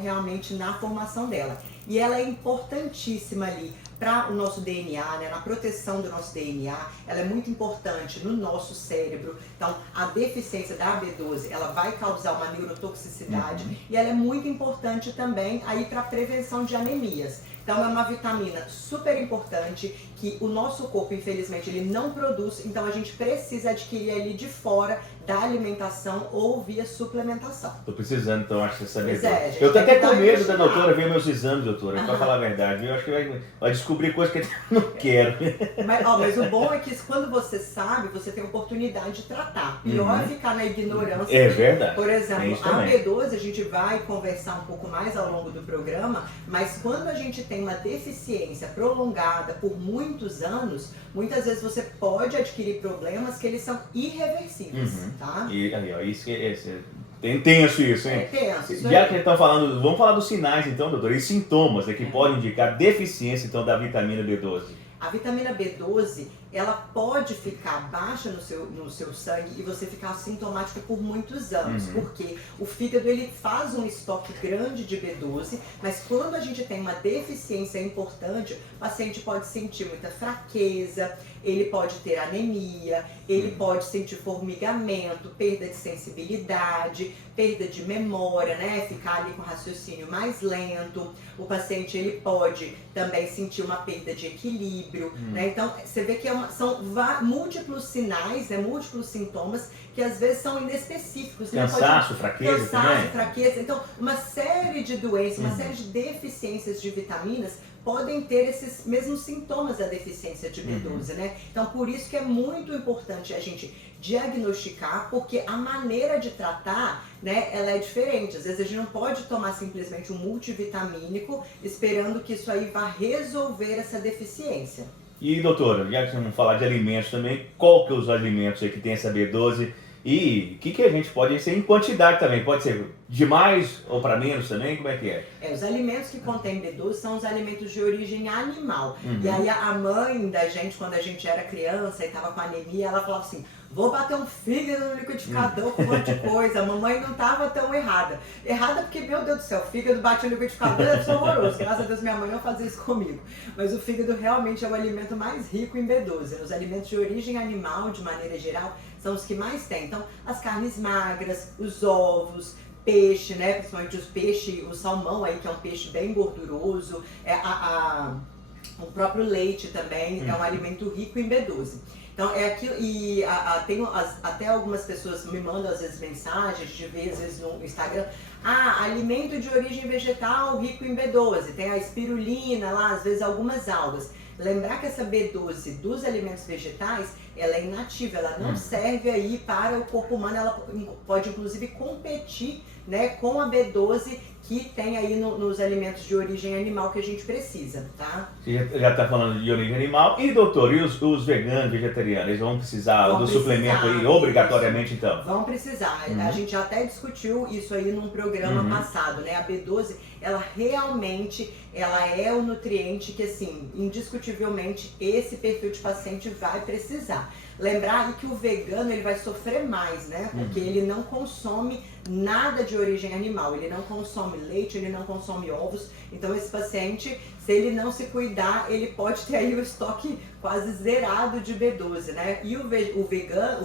realmente na formação dela. E ela é importantíssima ali para o nosso DNA, né, na proteção do nosso DNA, ela é muito importante no nosso cérebro. Então, a deficiência da B12, ela vai causar uma neurotoxicidade e ela é muito importante também aí para a prevenção de anemias. Então, é uma vitamina super importante que o nosso corpo, infelizmente, ele não produz, então a gente precisa adquirir ali de fora da alimentação ou via suplementação. Tô precisando, então, acho que essa B12. É, Eu tô até com medo da doutora ver meus exames, doutora, pra falar a verdade. Eu acho que vai descobrir coisas que eu não quero. Mas o bom é que quando você sabe, você tem oportunidade de tratar. Pior é ficar na ignorância. É verdade. Por exemplo, isso a também. B12 a gente vai conversar um pouco mais ao longo do programa, mas quando a gente tem uma deficiência prolongada por muitos anos, muitas vezes você pode adquirir problemas que eles são irreversíveis, tá? E aí, ó, isso que é tenso isso, hein? É tenso, isso Já aí. que estão falando, vamos falar dos sinais então, doutor, e sintomas que podem indicar deficiência então da vitamina B12. A vitamina B12, ela pode ficar baixa no seu sangue e você ficar sintomático por muitos anos, porque o fígado ele faz um estoque grande de B12, mas quando a gente tem uma deficiência importante, o paciente pode sentir muita fraqueza, ele pode ter anemia, ele pode sentir formigamento, perda de sensibilidade, perda de memória, né? Ficar ali com raciocínio mais lento. O paciente ele pode também sentir uma perda de equilíbrio, né? Então você vê que são múltiplos sinais, né? Múltiplos sintomas que às vezes são inespecíficos. Cansaço, fraqueza também. Fraqueza. Então uma série de doenças, uma série de deficiências de vitaminas podem ter esses mesmos sintomas da deficiência de B12, né? Então, por isso que é muito importante a gente diagnosticar, porque a maneira de tratar, né, ela é diferente. Às vezes a gente não pode tomar simplesmente um multivitamínico esperando que isso aí vá resolver essa deficiência. E, doutora, já que vamos falar de alimentos também, qual que é os alimentos aí que tem essa B12? E o que a gente pode ser em quantidade também? Pode ser de mais ou para menos também? Como é que é? Os alimentos que contêm B12 são os alimentos de origem animal. E aí a mãe da gente, quando a gente era criança e estava com anemia, ela falava assim: vou bater um fígado no liquidificador com um monte de coisa. A mamãe não estava tão errada. Errada porque, meu Deus do céu, o fígado bate no liquidificador é horroroso. Graças a Deus minha mãe não fazia isso comigo. Mas o fígado realmente é o alimento mais rico em B12. Os alimentos de origem animal, de maneira geral, são os que mais tem. Então, as carnes magras, os ovos, peixe, né? Principalmente os peixes, o salmão aí, que é um peixe bem gorduroso, o próprio leite também é um alimento rico em B12. Então é aquilo, e até algumas pessoas me mandam às vezes mensagens, de ver às vezes no Instagram, alimento de origem vegetal rico em B12, tem a espirulina lá, às vezes algumas algas. Lembrar que essa B12 dos alimentos vegetais, ela é inativa, ela não serve aí para o corpo humano, ela pode inclusive competir, né, com a B12 que tem aí nos alimentos de origem animal que a gente precisa, tá? Você já está falando de origem animal. E, doutor, e os veganos, vegetarianos, eles vão precisar do suplemento aí obrigatoriamente então? Vão precisar. A gente já até discutiu isso aí num programa passado, né? A B12, ela realmente, ela é o nutriente que, assim, indiscutivelmente, esse perfil de paciente vai precisar. Lembrar que o vegano, ele vai sofrer mais, né? Porque ele não consome nada de origem animal, ele não consome leite, ele não consome ovos. Então esse paciente, se ele não se cuidar, ele pode ter aí o estoque quase zerado de B12, né? E o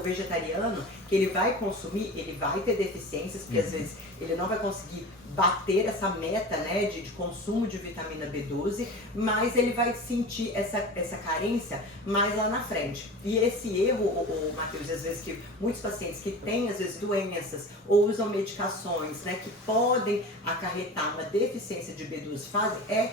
vegetariano, que ele vai consumir, ele vai ter deficiências, porque às vezes ele não vai conseguir bater essa meta, né, de consumo de vitamina B12, mas ele vai sentir essa carência mais lá na frente. E esse erro, Matheus, às vezes que muitos pacientes que têm às vezes doenças ou usam medicações, né, que podem acarretar uma deficiência de B12 fazem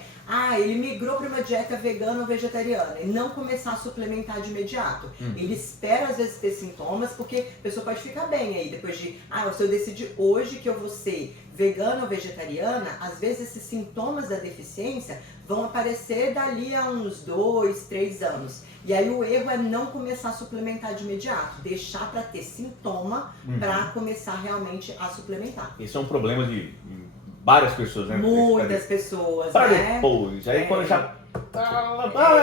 ele migrou para uma dieta vegana ou vegetariana e não começar a suplementar de imediato. Ele espera às vezes ter sintomas, porque a pessoa pode ficar bem aí depois de, se eu decidir hoje que eu vou ser vegana ou vegetariana, às vezes esses sintomas da deficiência vão aparecer dali a uns 2, 3 anos. E aí o erro é não começar a suplementar de imediato, deixar para ter sintoma para começar realmente a suplementar. E são problemas de várias pessoas, né? Muitas pessoas, para né? depois. Aí quando já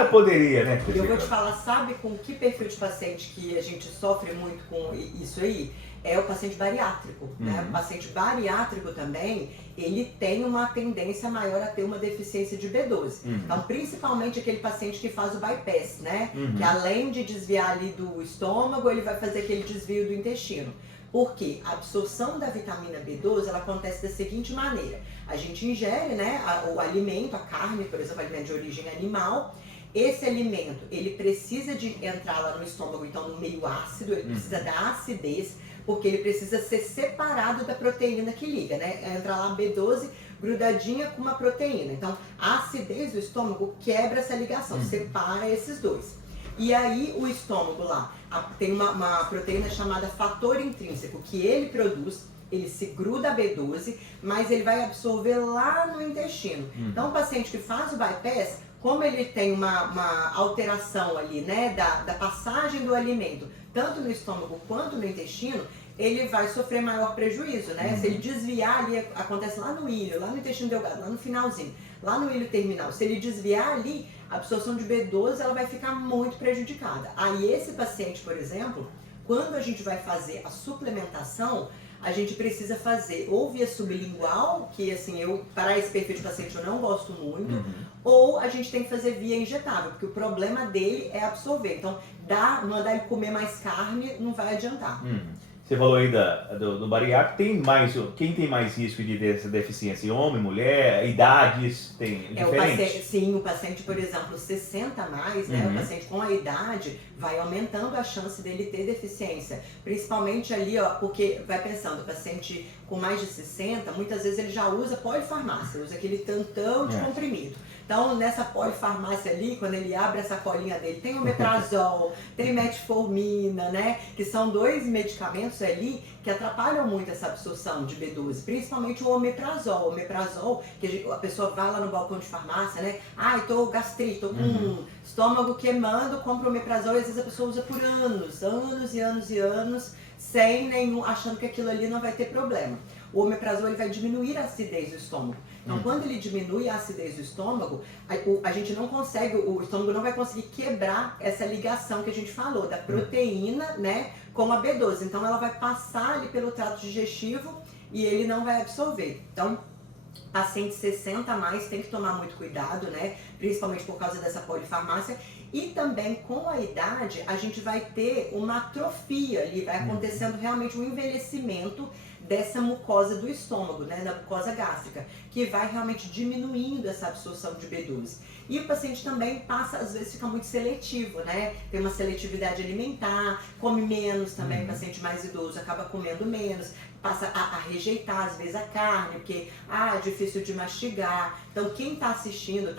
poderia, né? Eu vou te falar, sabe com que perfil de paciente que a gente sofre muito com isso aí? É o paciente bariátrico, né? O paciente bariátrico também, ele tem uma tendência maior a ter uma deficiência de B12. Então, principalmente aquele paciente que faz o bypass, né? Que além de desviar ali do estômago, ele vai fazer aquele desvio do intestino. Porque a absorção da vitamina B12, ela acontece da seguinte maneira. A gente ingere, né, o alimento, a carne, por exemplo, alimento de origem animal. Esse alimento, ele precisa de entrar lá no estômago, então no meio ácido, ele precisa da acidez, porque ele precisa ser separado da proteína que liga, né? Entra lá B12 grudadinha com uma proteína. Então, a acidez do estômago quebra essa ligação, separa esses dois. E aí, o estômago lá tem uma proteína chamada fator intrínseco, que ele produz, ele se gruda a B12, mas ele vai absorver lá no intestino. Então, o paciente que faz o bypass, como ele tem uma alteração ali, né, da passagem do alimento, tanto no estômago quanto no intestino, ele vai sofrer maior prejuízo, né? Se ele desviar ali, acontece lá no ilho, lá no intestino delgado, lá no finalzinho, lá no ilho terminal, se ele desviar ali, a absorção de B12 ela vai ficar muito prejudicada. Aí esse paciente, por exemplo, quando a gente vai fazer a suplementação, a gente precisa fazer ou via sublingual, que assim, para esse perfil de paciente eu não gosto muito, ou a gente tem que fazer via injetável, porque o problema dele é absorver. Então, mandar ele comer mais carne não vai adiantar. Você falou aí do bariátrico, quem tem mais risco de ter essa deficiência? Homem, mulher, idades, tem diferente? O paciente, por exemplo, 60 a mais, né? O paciente com a idade vai aumentando a chance dele ter deficiência. Principalmente ali, ó, porque vai pensando, o paciente com mais de 60, muitas vezes ele já usa polifarmácia, usa aquele tantão de comprimido. Então, nessa polifarmácia ali, quando ele abre a sacolinha dele, tem omeprazol, tem metformina, né? Que são 2 medicamentos ali que atrapalham muito essa absorção de B12, principalmente o omeprazol. O omeprazol, que a pessoa vai lá no balcão de farmácia, né? Tô gastrite, tô com estômago queimando, compra o omeprazol e às vezes a pessoa usa por anos e anos e anos, sem nenhum, achando que aquilo ali não vai ter problema. O omeprazol ele vai diminuir a acidez do estômago. Então, quando ele diminui a acidez do estômago, a gente não consegue, o estômago não vai conseguir quebrar essa ligação que a gente falou, da proteína, né, com a B12. Então, ela vai passar ali pelo trato digestivo e ele não vai absorver. Então, paciente 60 a mais tem que tomar muito cuidado, né, principalmente por causa dessa polifarmácia. E também com a idade, a gente vai ter uma atrofia ali, vai acontecendo realmente um envelhecimento dessa mucosa do estômago, né, da mucosa gástrica, que vai realmente diminuindo essa absorção de B12. E o paciente também passa, às vezes fica muito seletivo, né, tem uma seletividade alimentar, come menos também, o paciente mais idoso acaba comendo menos, passa a rejeitar às vezes a carne, porque é difícil de mastigar. Então quem está assistindo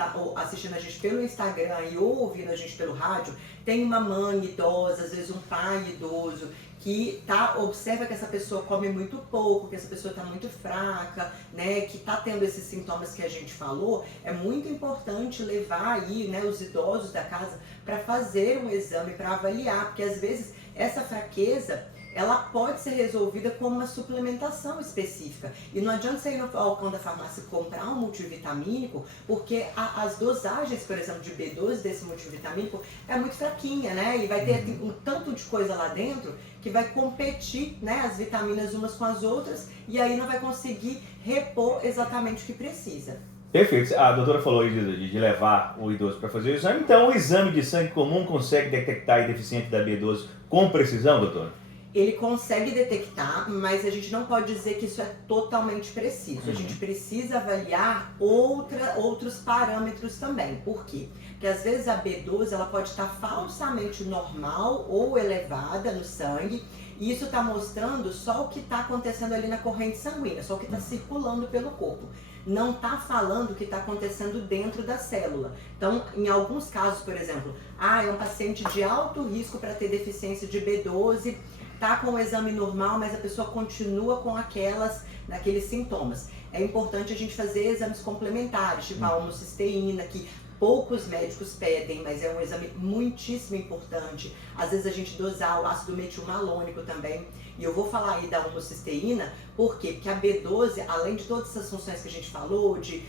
a gente pelo Instagram e ouvindo a gente pelo rádio, tem uma mãe idosa, às vezes um pai idoso, que observa que essa pessoa come muito pouco, que essa pessoa está muito fraca, né, que está tendo esses sintomas que a gente falou, é muito importante levar aí, né, os idosos da casa para fazer um exame, para avaliar, porque às vezes essa fraqueza, ela pode ser resolvida com uma suplementação específica. E não adianta você ir no balcão da farmácia comprar um multivitamínico, porque as dosagens, por exemplo, de B12 desse multivitamínico é muito fraquinha, né? E vai ter um tanto de coisa lá dentro que vai competir, né, as vitaminas umas com as outras e aí não vai conseguir repor exatamente o que precisa. Perfeito. A doutora falou aí de levar o idoso para fazer o exame. Então, o exame de sangue comum consegue detectar a deficiente da B12 com precisão, doutora? Ele consegue detectar, mas a gente não pode dizer que isso é totalmente preciso. A gente precisa avaliar outros parâmetros também. Por quê? Porque às vezes a B12 ela pode estar falsamente normal ou elevada no sangue, e isso está mostrando só o que está acontecendo ali na corrente sanguínea, só o que está circulando pelo corpo. Não está falando o que está acontecendo dentro da célula. Então, em alguns casos, por exemplo, é um paciente de alto risco para ter deficiência de B12, tá com o exame normal, mas a pessoa continua com naqueles sintomas. É importante a gente fazer exames complementares, tipo a homocisteína, que poucos médicos pedem, mas é um exame muitíssimo importante. Às vezes a gente dosar o ácido metilmalônico também, E eu vou falar aí da homocisteína, por quê? Porque a B12, além de todas essas funções que a gente falou, de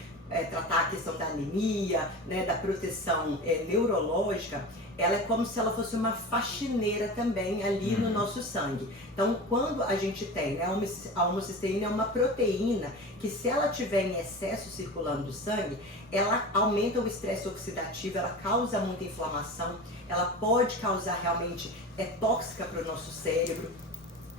tratar a questão da anemia, né, da proteção neurológica, ela é como se ela fosse uma faxineira também ali no nosso sangue. Então, quando a gente tem, né, a homocisteína é uma proteína que, se ela tiver em excesso circulando do sangue, ela aumenta o estresse oxidativo, ela causa muita inflamação, ela pode causar realmente, tóxica para o nosso cérebro.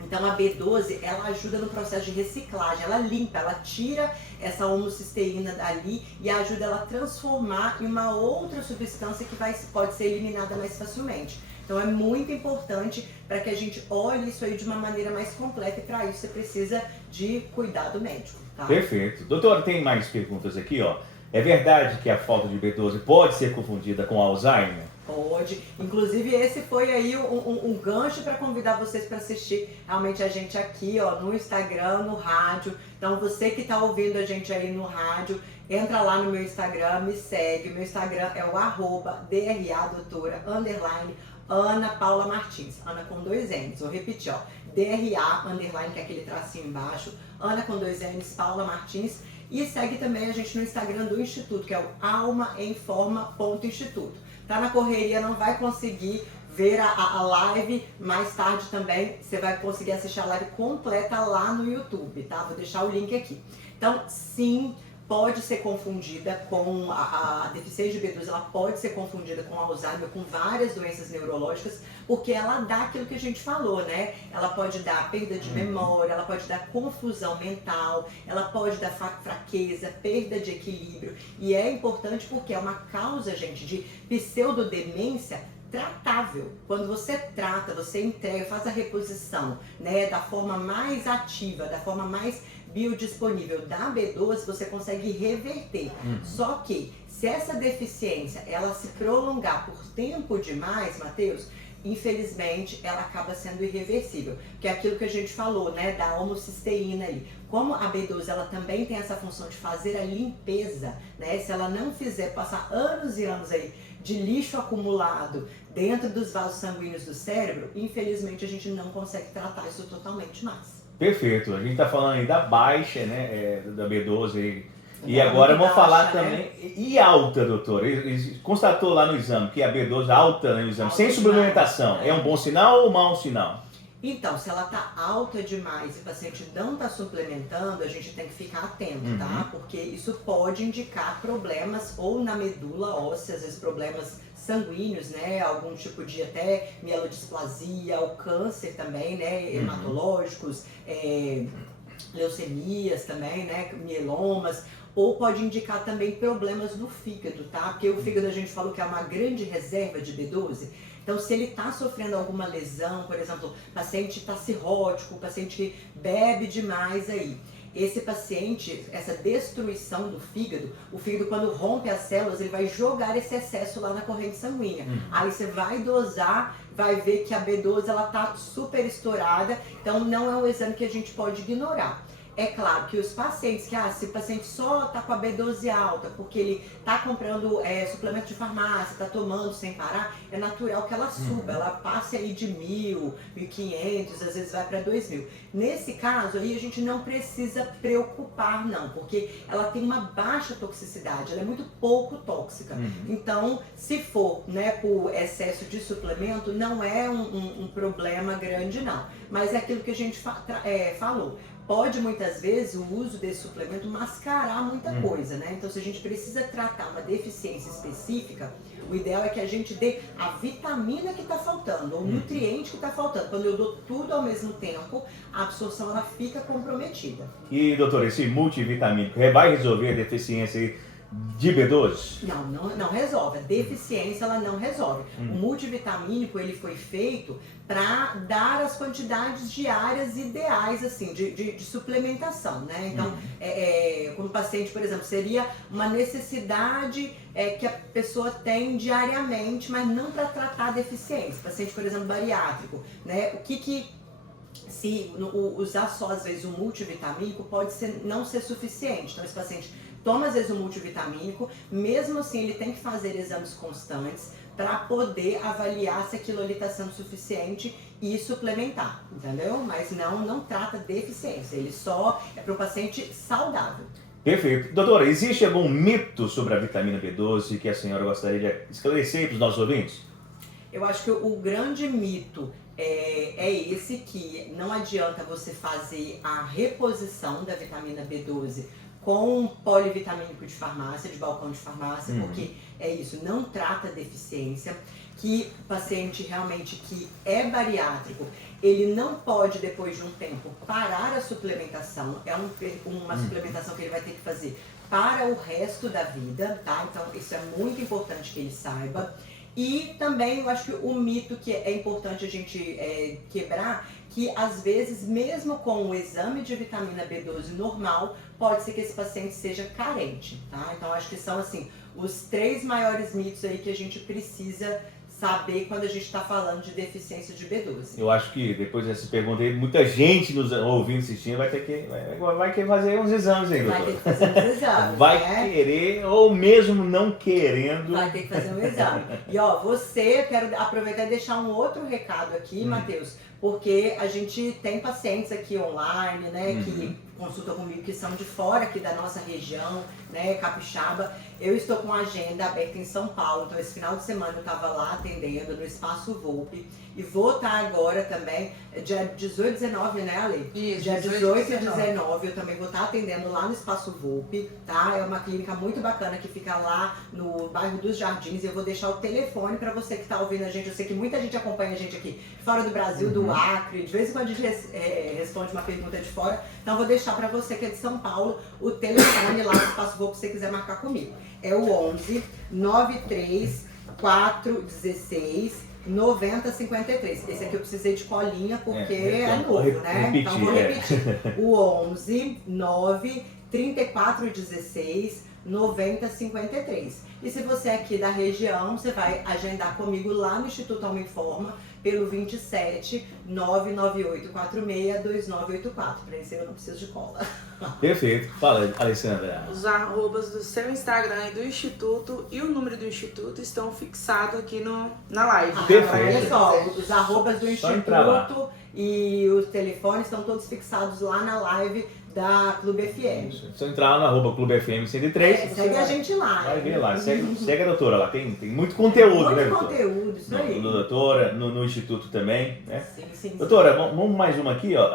Então a B12, ela ajuda no processo de reciclagem, ela limpa, ela tira essa homocisteína dali e ajuda ela a transformar em uma outra substância que pode ser eliminada mais facilmente. Então é muito importante para que a gente olhe isso aí de uma maneira mais completa, e para isso você precisa de cuidado médico, tá? Perfeito. Doutora, tem mais perguntas aqui, ó. É verdade que a falta de B12 pode ser confundida com Alzheimer? Pode. Inclusive, esse foi aí um gancho para convidar vocês para assistir realmente a gente aqui, ó, no Instagram, no rádio. Então, você que está ouvindo a gente aí no rádio, entra lá no meu Instagram, me segue. Meu Instagram é o @DRA Ana Paula Martins. Ana com 2 N's. Vou repetir, ó. DRA, que é aquele tracinho embaixo. Ana com 2 N's, Paula Martins. E segue também a gente no Instagram do Instituto, que é o almaemforma.instituto. Tá na correria, não vai conseguir ver a live mais tarde também. Você vai conseguir assistir a live completa lá no YouTube, tá? Vou deixar o link aqui. Então, sim, pode ser confundida com a deficiência de B12, ela pode ser confundida com Alzheimer, com várias doenças neurológicas, porque ela dá aquilo que a gente falou, né? Ela pode dar perda de memória, ela pode dar confusão mental, ela pode dar fraqueza, perda de equilíbrio. E é importante porque é uma causa, gente, de pseudodemência tratável. Quando você trata, você entrega, faz a reposição, né, da forma mais ativa, da forma mais biodisponível da B12, você consegue reverter. Só que, se essa deficiência ela se prolongar por tempo demais, Matheus, infelizmente ela acaba sendo irreversível, que é aquilo que a gente falou, né, da homocisteína aí. Como a B12 ela também tem essa função de fazer a limpeza, né, se ela não fizer, passar anos e anos aí de lixo acumulado dentro dos vasos sanguíneos do cérebro, infelizmente a gente não consegue tratar isso totalmente mais. Perfeito. A gente está falando aí da baixa, né, da B12 e agora vamos falar também, e alta, doutor? Ele constatou lá no exame que a B12 alta no exame, sem suplementação, é um bom sinal ou mau sinal? Então, se ela tá alta demais e o paciente não está suplementando, a gente tem que ficar atento, tá? Porque isso pode indicar problemas ou na medula óssea, às vezes problemas sanguíneos, né? Algum tipo de até mielodisplasia, ou câncer também, né? Hematológicos, leucemias também, né? Mielomas. Ou pode indicar também problemas no fígado, tá? Porque o fígado a gente falou que é uma grande reserva de B12. Então, se ele está sofrendo alguma lesão, por exemplo, o paciente está cirrótico, o paciente bebe demais aí. Esse paciente, essa destruição do fígado, o fígado quando rompe as células, ele vai jogar esse excesso lá na corrente sanguínea. Aí você vai dosar, vai ver que a B12 ela tá super estourada, então não é um exame que a gente pode ignorar. É claro que os pacientes, se o paciente só está com a B12 alta, porque ele está comprando suplemento de farmácia, está tomando sem parar, é natural que ela suba, ela passe aí de 1.000, 1.500, às vezes vai para 2.000. Nesse caso aí a gente não precisa preocupar não, porque ela tem uma baixa toxicidade, ela é muito pouco tóxica. Então, se for, né, por excesso de suplemento, não é um problema grande não, mas é aquilo que a gente falou. Pode muitas vezes o uso desse suplemento mascarar muita coisa, né? Então, se a gente precisa tratar uma deficiência específica, o ideal é que a gente dê a vitamina que está faltando, ou o nutriente que está faltando. Quando eu dou tudo ao mesmo tempo, a absorção ela fica comprometida. E, doutor, esse multivitamínico vai resolver a deficiência de B12? Não resolve. A deficiência ela não resolve. O multivitamínico ele foi feito para dar as quantidades diárias ideais assim de suplementação, né? Então, quando o paciente, por exemplo, seria uma necessidade que a pessoa tem diariamente, mas não para tratar a deficiência. Paciente, por exemplo, bariátrico, né? O que se usar só às vezes o multivitamínico pode não ser suficiente. Então esse paciente toma às vezes o multivitamínico, mesmo assim ele tem que fazer exames constantes para poder avaliar se aquilo ali está sendo suficiente e suplementar, entendeu? Mas não trata deficiência, ele só é para o paciente saudável. Perfeito. Doutora, existe algum mito sobre a vitamina B12 que a senhora gostaria de esclarecer para os nossos ouvintes? Eu acho que o grande mito é esse, que não adianta você fazer a reposição da vitamina B12 com polivitamínico de farmácia, de balcão de farmácia, porque é isso, não trata deficiência, que o paciente realmente que é bariátrico, ele não pode, depois de um tempo, parar a suplementação, é uma suplementação que ele vai ter que fazer para o resto da vida, tá? Então isso é muito importante que ele saiba. E também eu acho que o mito que é importante a gente quebrar, que às vezes mesmo com o exame de vitamina B12 normal, pode ser que esse paciente seja carente, tá? Então acho que são assim, os 3 maiores mitos aí que a gente precisa saber quando a gente está falando de deficiência de B12. Eu acho que depois dessa pergunta aí, muita gente nos ouvindo, assistindo, vai querer fazer uns exames aí, doutor. Vai ter que fazer uns exames, vai querer, ou mesmo não querendo. Vai ter que fazer um exame. E ó, quero aproveitar e deixar um outro recado aqui, Matheus, porque a gente tem pacientes aqui online, né, que consultam comigo, que são de fora aqui da nossa região, né, capixaba. Eu estou com a agenda aberta em São Paulo, então esse final de semana eu estava lá atendendo no Espaço Volpe. E vou estar agora também, dia 18 e 19, né, Ale? Isso, dia 18 e 19 eu também vou estar atendendo lá no Espaço Volpe, tá? É uma clínica muito bacana que fica lá no bairro dos Jardins. Eu vou deixar o telefone para você que está ouvindo a gente. Eu sei que muita gente acompanha a gente aqui fora do Brasil, do Acre. De vez em quando a gente responde uma pergunta de fora. Então eu vou deixar para você que é de São Paulo o telefone lá no Espaço Volpe, se você quiser marcar comigo. É o 11 93 416 9053. Esse aqui eu precisei de colinha porque é novo, né? Então vou repetir. O 11 9 3416 9053. E se você é aqui da região, você vai agendar comigo lá no Instituto Alma Informa pelo 27 99846 2984. Para isso eu não preciso de cola. Perfeito. Fala, Alessandra. Os arrobas do seu Instagram e do Instituto e o número do Instituto estão fixados aqui na live. Perfeito. Olha só, os arrobas do Instituto e os telefones estão todos fixados lá na live da Clube FM. Se eu entrar lá no @Clube FM 103, segue a gente lá. Vai ver lá, segue a doutora lá, tem muito conteúdo, né, doutora? Muito conteúdo, isso aí. Doutora, no Instituto também, né? Sim. Doutora, vamos mais uma aqui, ó.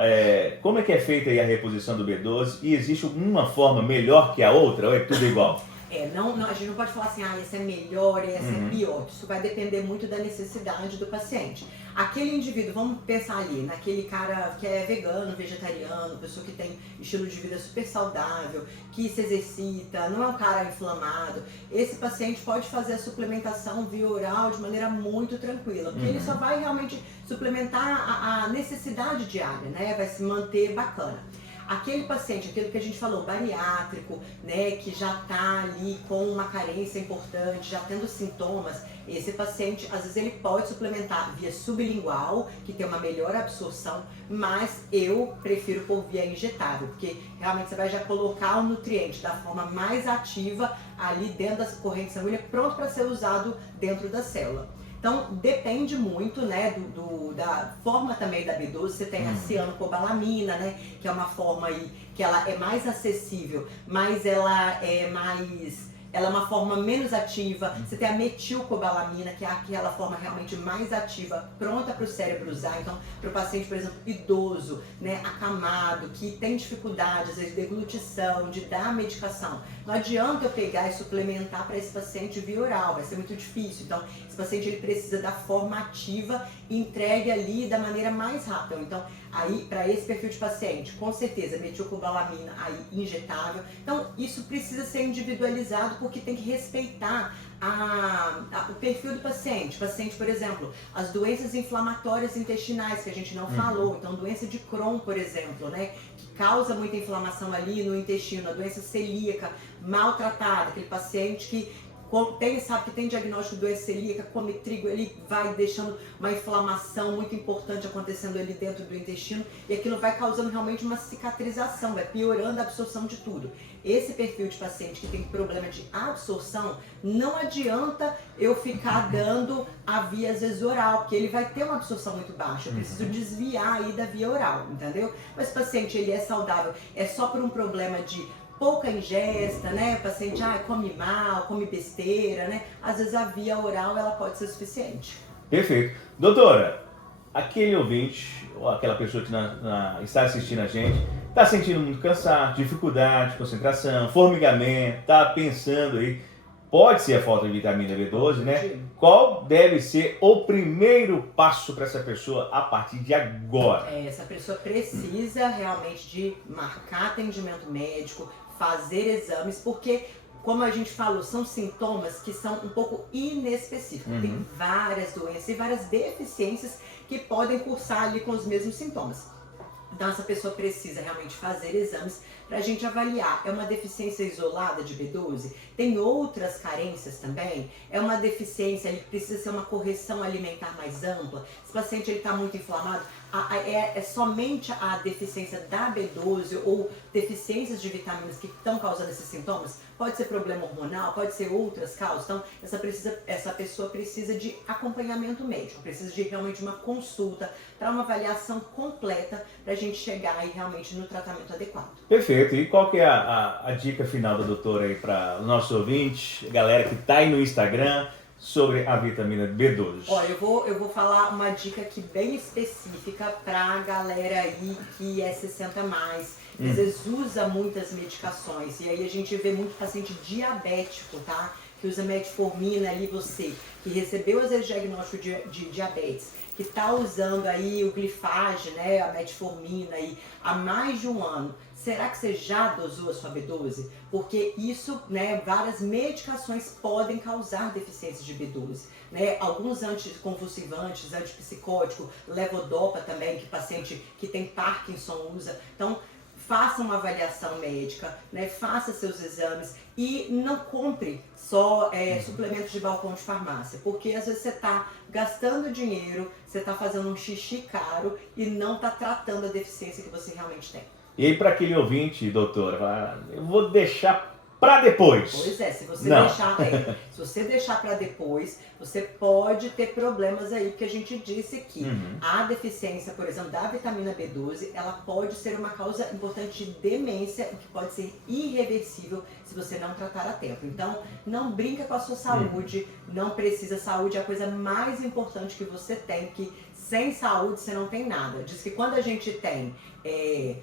Como é que é feita aí a reposição do B12 e existe alguma forma melhor que a outra ou é tudo igual? A gente não pode falar assim, esse é melhor, esse é pior. Isso vai depender muito da necessidade do paciente. Aquele indivíduo, vamos pensar ali, naquele cara que é vegano, vegetariano, pessoa que tem estilo de vida super saudável, que se exercita, não é um cara inflamado. Esse paciente pode fazer a suplementação via oral de maneira muito tranquila, porque ele só vai realmente suplementar a necessidade diária, né? Vai se manter bacana. Aquele paciente, aquilo que a gente falou, bariátrico, né, que já está ali com uma carência importante, já tendo sintomas, esse paciente, às vezes ele pode suplementar via sublingual, que tem uma melhor absorção, mas eu prefiro por via injetável, porque realmente você vai já colocar o nutriente da forma mais ativa ali dentro da corrente sanguínea, pronto para ser usado dentro da célula. Então, depende muito, né, da forma também da B12. Você tem a cianocobalamina, né, que é uma forma aí que ela é mais acessível, mas ela é uma forma menos ativa. Você tem a metilcobalamina, que é aquela forma realmente mais ativa, pronta para o cérebro usar. Então, para o paciente, por exemplo, idoso, né, acamado, que tem dificuldade, às vezes, de deglutição, de dar medicação. Não adianta eu pegar e suplementar para esse paciente via oral, vai ser muito difícil. Então, esse paciente ele precisa da forma ativa, entregue ali da maneira mais rápida. Então, aí, para esse perfil de paciente, com certeza, metilcobalamina aí injetável. Então, isso precisa ser individualizado porque tem que respeitar o perfil do paciente. O paciente, por exemplo, as doenças inflamatórias intestinais que a gente não falou. Então, doença de Crohn, por exemplo, né, que causa muita inflamação ali no intestino, a doença celíaca maltratada, aquele paciente que sabe que tem diagnóstico de doença celíaca, come trigo, ele vai deixando uma inflamação muito importante acontecendo ali dentro do intestino e aquilo vai causando realmente uma cicatrização, vai piorando a absorção de tudo. Esse perfil de paciente que tem problema de absorção, não adianta eu ficar dando a via às vezes oral, porque ele vai ter uma absorção muito baixa, eu preciso desviar aí da via oral, entendeu? Mas o paciente, ele é saudável, é só por um problema de pouca ingesta, né? O paciente come mal, come besteira, né? Às vezes a via oral ela pode ser suficiente. Perfeito. Doutora, aquele ouvinte, ou aquela pessoa que está assistindo a gente, está sentindo muito cansaço, dificuldade de concentração, formigamento, está pensando aí, pode ser a falta de vitamina B12, né? Qual deve ser o primeiro passo para essa pessoa a partir de agora? Essa pessoa precisa realmente de marcar atendimento médico, fazer exames, porque, como a gente falou, são sintomas que são um pouco inespecíficos. Tem várias doenças e várias deficiências que podem cursar ali com os mesmos sintomas. Então essa pessoa precisa realmente fazer exames para a gente avaliar. É uma deficiência isolada de B12? Tem outras carências também? É uma deficiência, ele precisa ser uma correção alimentar mais ampla? Se o paciente está muito inflamado, é somente a deficiência da B12 ou deficiências de vitaminas que estão causando esses sintomas? Pode ser problema hormonal, pode ser outras causas. Então, essa pessoa precisa de acompanhamento médico, precisa de realmente uma consulta para uma avaliação completa para a gente chegar aí realmente no tratamento adequado. Perfeito. E qual que é a dica final da doutora aí para o nosso ouvinte, galera que está aí no Instagram, sobre a vitamina B12? Olha, eu vou falar uma dica aqui bem específica pra galera aí que é 60 mais, que às vezes usa muitas medicações, e aí a gente vê muito paciente diabético, tá? Que usa metformina ali, você que recebeu às vezes diagnóstico de diabetes, que tá usando aí o Glifage, né, a metformina aí há mais de um ano. Será que você já dosou a sua B12? Porque isso, né, várias medicações podem causar deficiência de B12. Né? Alguns anticonvulsivantes, antipsicótico, levodopa também, que paciente que tem Parkinson usa. Então, faça uma avaliação médica, né? Faça seus exames e não compre só suplementos de balcão de farmácia, porque às vezes você está gastando dinheiro, você está fazendo um xixi caro e não está tratando a deficiência que você realmente tem. E aí, para aquele ouvinte, doutora, eu vou deixar para depois. Pois é, se você deixar para depois, você pode ter problemas aí, porque a gente disse que a deficiência, por exemplo, da vitamina B12, ela pode ser uma causa importante de demência, que pode ser irreversível se você não tratar a tempo. Então, não brinca com a sua saúde, não precisa. Saúde é a coisa mais importante que você tem, que sem saúde você não tem nada. Diz que quando a gente tem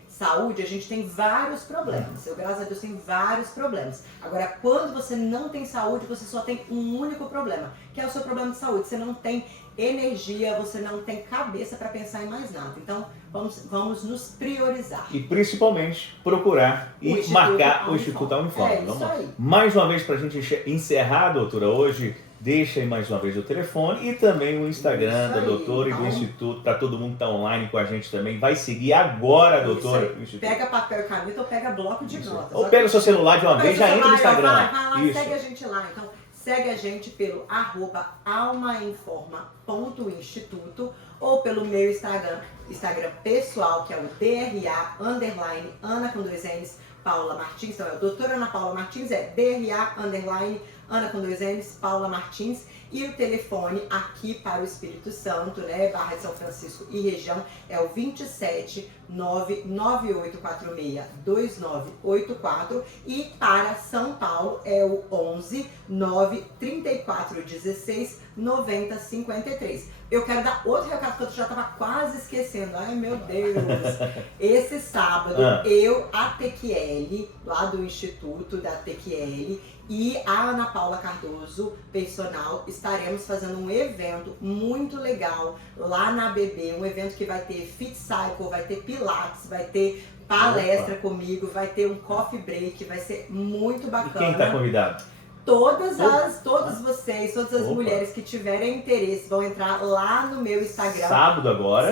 saúde, a gente tem vários problemas. Eu, graças a Deus, tenho vários problemas. Agora, quando você não tem saúde, você só tem um único problema, que é o seu problema de saúde. Você não tem energia, você não tem cabeça para pensar em mais nada. Então, vamos nos priorizar. E principalmente procurar e marcar o Instituto Uniforme. Isso aí. Mais uma vez, para a gente encerrar, doutora, hoje, deixa aí mais uma vez o telefone e também o Instagram da doutora e do Instituto, para todo mundo que está online com a gente também. Vai seguir agora, doutora. Pega papel e caneta ou pega bloco de notas. Ou pega o seu celular de uma vez, já entra no Instagram. Vai lá, segue a gente lá. Então, segue a gente pelo @almainforma.instituto ou pelo meu Instagram pessoal, que é o DRA_Ana com 2 N's, Paula Martins. Então é o doutora Ana Paula Martins, é DRA_Ana com 2 N's, Paula Martins. E o telefone aqui para o Espírito Santo, né, Barra de São Francisco e região, é o 27 99846 2984. E para São Paulo é o 11 93416 9053. Eu quero dar outro recado que eu já estava quase esquecendo. Ai, meu Deus! Esse sábado, a Tequiele, lá do Instituto da Tequiele, e a Ana Paula Cardoso, personal, estaremos fazendo um evento muito legal lá na ABB. Um evento que vai ter Fit Cycle, vai ter Pilates, vai ter palestra comigo, vai ter um coffee break, vai ser muito bacana. E quem está convidado? Todas vocês, todas as mulheres que tiverem interesse vão entrar lá no meu Instagram. Sábado agora.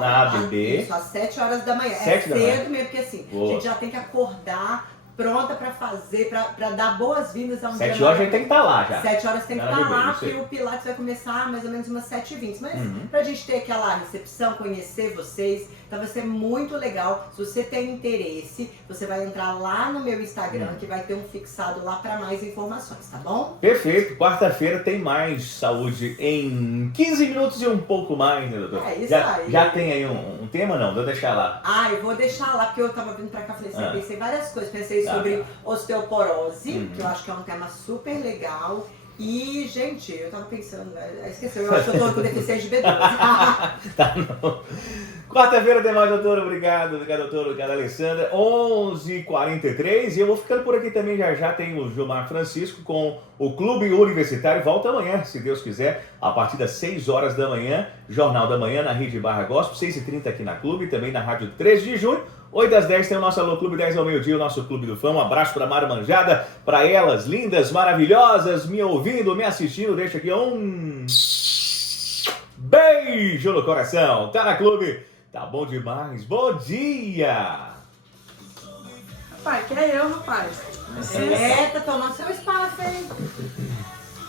Na ABB. Isso, às 7 horas da manhã. 7 da manhã. Cedo mesmo, porque assim, a gente já tem que acordar pronta pra fazer, pra dar boas-vindas a um 7 dia horas a gente tem que estar lá já. 7 horas tem que Ela estar bebê, lá, isso aí. porque o Pilates vai começar mais ou menos umas 7h20. Mas Uhum. pra gente ter aquela recepção, conhecer vocês, então vai ser muito legal. Se você tem interesse, você vai entrar lá no meu Instagram, que vai ter um fixado lá pra mais informações, tá bom? Perfeito. Quarta-feira tem mais saúde em 15 minutos e um pouco mais, né, doutor? É isso já, aí. Já tem aí um tema, não? Vou deixar lá. Ah, eu vou deixar lá, porque eu tava vindo pra cá, falei assim, eu pensei várias coisas. Pensei Tá, sobre tá. osteoporose, que eu acho que é um tema super legal. E, gente, eu tava pensando, esqueci, eu acho que eu tô com deficiência de B12. Tá, não. Quarta-feira tem mais, doutor. Obrigado, doutor. Obrigado, Alessandra. 11h43. E eu vou ficando por aqui também. Já tem o Gilmar Francisco com o Clube Universitário. Volta amanhã, se Deus quiser, a partir das 6 horas da manhã. Jornal da Manhã na Rede Barra Gospel. 6h30 aqui na Clube, também na Rádio 13 de Junho. 8 às 10 tem o nosso Alô Clube, 10 ao meio-dia, o nosso Clube do Fã. Um abraço para Mara Manjada, para elas, lindas, maravilhosas, me ouvindo, me assistindo. Deixa aqui um beijo no coração. Tá na Clube? Tá bom demais. Bom dia! Rapaz, que é eu, rapaz. Tá tomando seu espaço, hein?